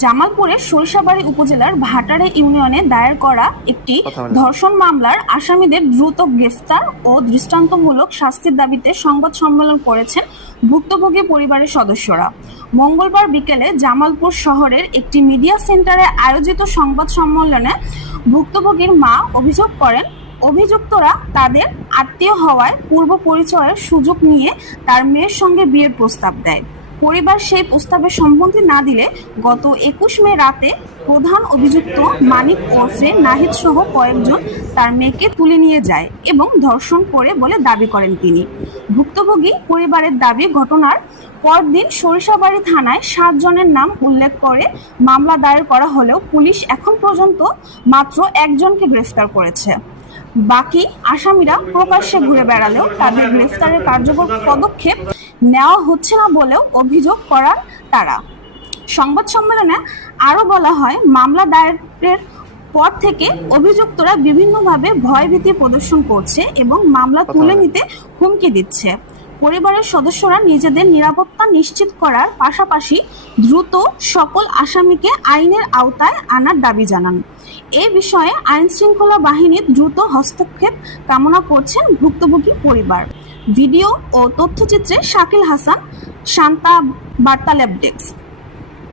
জামালপুরের সরিষাবাড়ী উপজেলার ভাটারে ইউনিয়নে দায়ের করা একটি ধর্ষণ মামলার আসামিদের দ্রুত গ্রেফতার ও দৃষ্টান্তমূলক শাস্তির দাবিতে সংবাদ সম্মেলন করেছেন ভুক্তভোগী পরিবারের সদস্যরা। মঙ্গলবার বিকেলে জামালপুর শহরের একটি মিডিয়া সেন্টারে আয়োজিত সংবাদ সম্মেলনে ভুক্তভোগীর মা অভিযোগ করেন, অভিযুক্তরা তাদের আত্মীয় হওয়ায় পূর্ব পরিচয়ের সুযোগ নিয়ে তার মেয়ের সঙ্গে বিয়ের প্রস্তাব দেয়। পরিবার সেই প্রস্তাবে সম্মতি না দিলে গত ২১ মে রাতে প্রধান অভিযুক্ত মানিক ওরফে নাহিদ সহ কয়েকজন তার মেয়েকে তুলে নিয়ে যায় এবং ধর্ষণ করে বলে দাবি করেন তিনি। ভুক্তভোগী পরিবারের দাবি, ঘটনার পরদিন সরিষাবাড়ী থানায় ৭ জনের নাম উল্লেখ করে মামলা দায়ের করা হলেও পুলিশ এখন পর্যন্ত মাত্র একজনকে গ্রেফতার করেছে। বাকি আসামিরা প্রকাশ্যে ঘুরে বেড়ালেও তাদের গ্রেফতারের কার্যকর পদক্ষেপ নেওয়া হচ্ছে না বলেও অভিযোগ করার তারা। সংবাদ সম্মেলনে আরও বলা হয়, মামলা দায়েরের পর থেকে অভিযুক্তরা বিভিন্নভাবে ভয়ভীতি প্রদর্শন করছে এবং মামলা তুলে নিতে হুমকি দিচ্ছে। পরিবারের সদস্যরা নিজেদের নিরাপত্তা নিশ্চিত করার পাশাপাশি দ্রুত সকল আসামিকে আইনের আওতায় আনার দাবি জানান। এ বিষয়ে আইনশৃঙ্খলা বাহিনীর দ্রুত হস্তক্ষেপ কামনা করছেন ভুক্তভোগী পরিবার। ভিডিও ও তথ্যচিত্রে শাকিল হাসান, শান্তা, বার্তা ল্যাব ডেস্ক।